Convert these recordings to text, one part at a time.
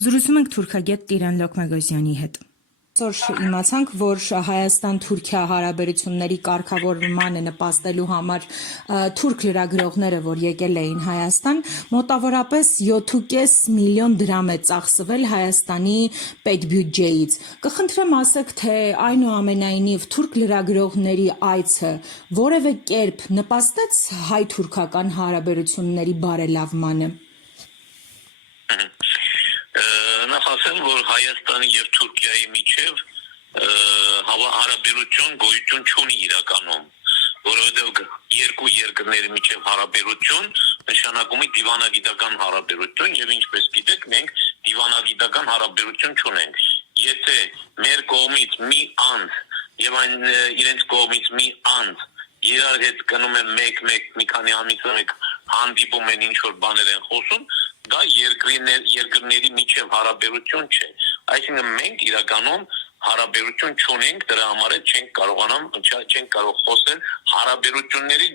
Զրուցում ենք թուրքագետ Տիրան Լոկմագոզյանի հետ։ Այսօր իմացանք, որ Հայաստան-Թուրքիա հարաբերությունների կարգավորմանը նպաստելու համար թուրք լրագրողները, որ եկել էին Հայաստան, մոտավորապես 7.5 միլիոն դրամ է ծախսվել Հայաստանի պետբյուջեից։ Կխնդրեմ ասեք, թե այնուամենայնիվ թուրք լրագրողների այցը որևէ կերպ նպաստեց հայ-թուրքական հարաբերությունների բարելավմանը։ Նախ ասեմ, որ Հայաստանի և Թուրքիայի միջև հարաբերություն գոյություն չունի իրականում, որովհետև երկու երկրների միջև հարաբերություն նշանակում է դիվանագիտական հարաբերություն և ինչպես գիտեք, մենք դիվանագիտական հարաբերություն չունենք։ Եթե մեր կողմից մի անձ և իրենց կողմից մի անձ իրար հետ կնում են մեկ-մեկ մի քանի ամիսը հանդիպում են ինչ-որ բաներ են խոսում, դա երկրների միջև հարաբերություն չէ։ Այսինքն մենք իրականում հարաբերություն չունենք, դրա համար չենք կարող խոսել հարաբերությունների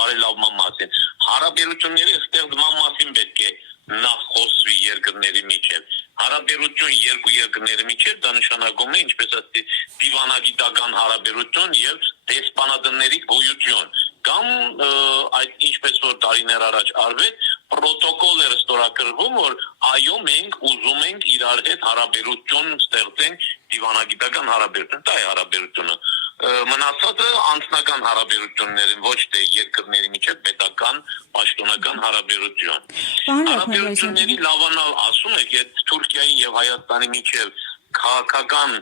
բարելավման մասին։ Հարաբերությունների ստեղծման մասին պետք է նախ խոսվի երկրների միջև։ Հարաբերություն երկու երկրների միջև դա նշանակում է, ինչպես ասեցի, դիվանագիտական հարաբերություն եւ դեսպանատների գոյություն կամ այդ ինչպես որ տարիներ առաջ արվեց պրոտոկոլ էր ստորագրվում, որ այո մենք ուզում ենք իրար հետ հարաբերություն ստեղծենք դիվանագիտական հարաբերություն, դա է հարաբերությունը։ Մնացածը անձնական հարաբերություններ են, ոչ թե երկրների միջև պետական, պաշտոնական հարաբերություն։ Հարաբերությունների լավանալ ասում եք, եթե Թուրքիայի եւ Հայաստանի միջև քաղաքական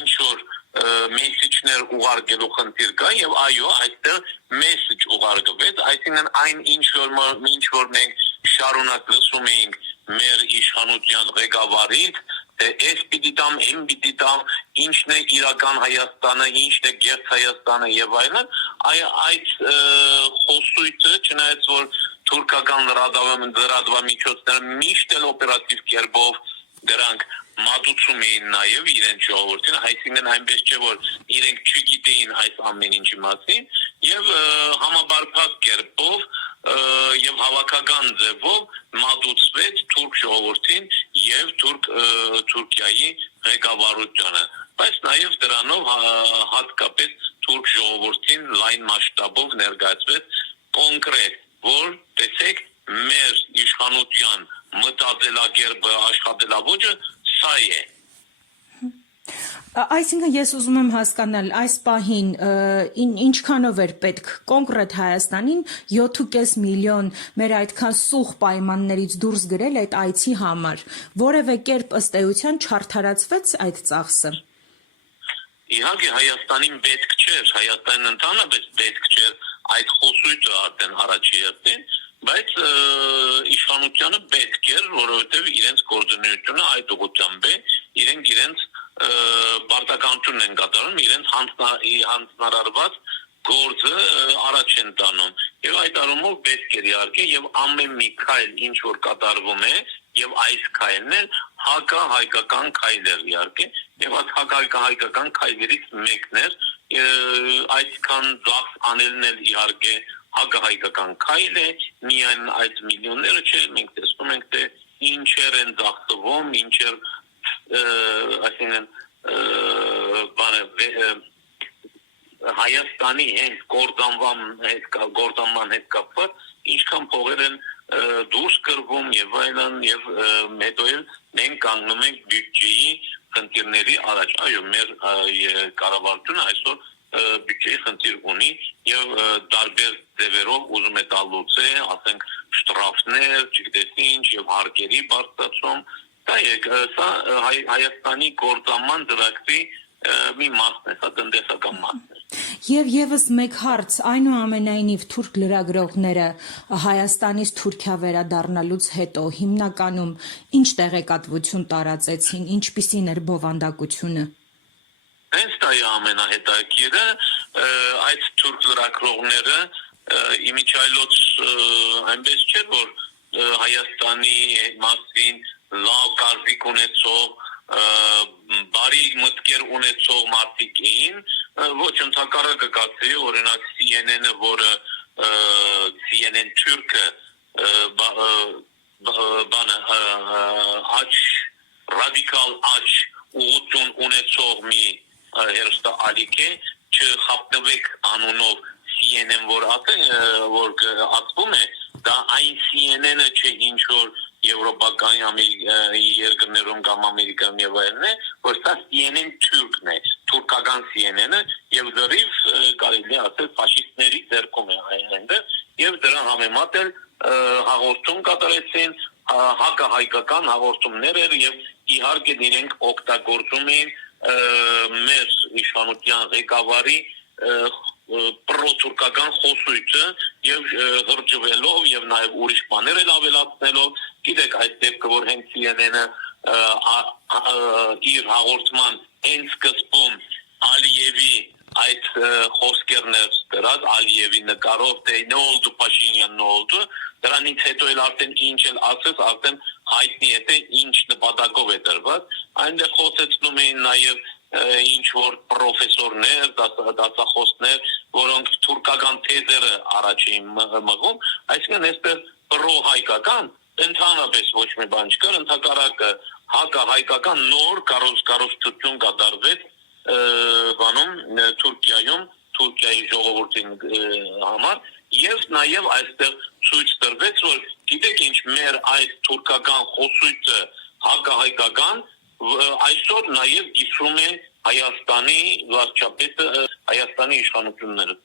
ինչ-որ մեսիջներ ուղարկելու խնդիր կա եւ այո, այստեղ մեսիջ ուղարկվեց, այսինքն այն ինչ որ մենք շարունակ լսում էինք մեր իշխանության ղեկավարից, այս պիտի տամ, այն պիտի տամ, ինչն է իրական Հայաստանը, ինչն է գերտ Հայաստանը եւ այլն, այդ խոսույթը, չնայած որ թուրքական լրատվամիջոցները միշտ էլ օպերատիվ կերպով դրանք մատուցում էին նաև իրենց ժողովրդին, այսինքն այնպես չէ, որ իրենք չգիտեին այս ամեն ինչի մասին եւ համաբարփակ կերպով եւ հավաքական ձևով մատուցվեց թուրք ժողովրդին եւ Թուրքիայի ղեկավարությանը, բայց նաեւ դրանով հատկապես թուրք ժողովրդին լայն մասշտաբով ներկայացվեց կոնկրետ, որ տեսեք մեր իշխանության մտածելակերպը, աշխատելավոճը սա է։ Այսինքն ես ուզում եմ հասկանալ այս պահին ինչքանով էր պետք կոնկրետ Հայաստանին 7.5 միլիոն մեր այդքան սուղ պայմաններից դուրս գրել այդ այցի համար, որևէ կերպ ըստ էության չարդարացվեց այդ ծախսը։ Իհարկե Հայաստանին պետք չէր, Հայաստանին ընդհանրապես պետք չէր այդ խոսույթը արդեն առաջի հերթին, բայց իշխանությանը պետք էր, որովհետև իրենց գործունեությունը այդ ուղղությամբ է, իրենց պարտականությունն են կատարում, իրենց հանձնարարված գործը առաջ են տանում եւ այդ առումով պետք է իհարկե եւ ամեն մի քայլ ինչ որ կատարվում է եւ այս քայլն էլ հակահայկական քայլ էր իհարկե եւ այդ հակահայկական քայլերից մեկն էր այսքան ծախս անելն էլ իհարկե հակահայկական քայլ է միայն այդ միլիոնները չէ մենք տեսնում ենք թե ինչեր են ծախսվում ինչեր այսինքն Հայաստանի հենց գործանման հետ կապված ինչքան փողեր են դուրս կրվում եւ այլն եւ հետո էլ մենք կանգնում ենք բյուջեի խնդիրների առաջ այո մեր կառավարությունը այսօր բյուջեի խնդիր ունի եւ տարբեր ձևերով ուզում է տալուծել ասենք շտրաֆներ չգիտես ինչ եւ հարկերի բարձրացում սա Հայաստանի գործանման ծրագրի մի մասն է, սա տնտեսական մասն է։ Եվ եւս մեկ հարց, այնուամենայնիվ թուրք լրագրողները Հայաստանից Թուրքիա վերադառնալուց հետո հիմնականում ինչ տեղեկատվություն տարածեցին, ինչպիսին էր բովանդակությունը։ Հենց դա է ամենահետաքրքիրը, այդ թուրք լրագրողները իմիջիայլոց այնպես չէ, որ Հայաստանի մասին լավ կարծիք ունեցող բարի մտքեր ունեցող մարդիկ էին, ոչ ընդհակառակը կացի, օրինակ CNN-ը, որը CNN Թուրքը բանը աչ ռադիկալ աճ ուղղություն ունեցող մի հերոստալիք է, չխապնվեք անունով CNN, որ ասվում է, դա այն CNN-ը չէ, ինչ որ եվրոպական երկրներում կամ Ամերիկայում եւ այլն է, որ դա CNN թուրքն է, թուրքական CNN-ը եւ դրիվ կարելի է ասել ֆաշիստների ձեռքում է այնտեղ եւ դրա համեմատ էլ հաղորդում կատարեցին հակահայկական հաղորդումներ եւ իհարկե իրենք օգտագործում էին մեր իշխանության ղեկավարի պրոթուրքական խոսույցը եւ հրջվելով եւ նաեւ ուրիշ բաներ էլ ավելացնելով, գիտեք այդ դեպքը, որ հենց CNN-ը իր հաղորդման հենց սկզբում Ալիևի այդ խոսքերն էր դրած, Ալիևի նկարով, թե nə oldu Paşinyan nə oldu, դրանից հետո էլ արդեն ինչ էլ ասես, արդեն հայտնի է, թե ինչ նպատակով է դրված, այնտեղ խոսեցնում էին նաեւ ինչ որ պրոֆեսորներ, դասախոսներ, որոնք թուրքական թեզերը առաջ էին մղում, այսինքն այստեղ պրոհայկական ընդհանրապես ոչ մի բան չկար, ընդհակառակը հակահայկական նոր կառուցություն կատարվեց Թուրքիայում, Թուրքիայի ժողովրդի համար եւ նաեւ այստեղ ցույց տրվեց, որ գիտեք ինչ, մեր այս թուրքական խոսույցը հակահայկական այսօր նաև գիսում է Հայաստանի վարչապետը, Հայաստանի իշխանությունները։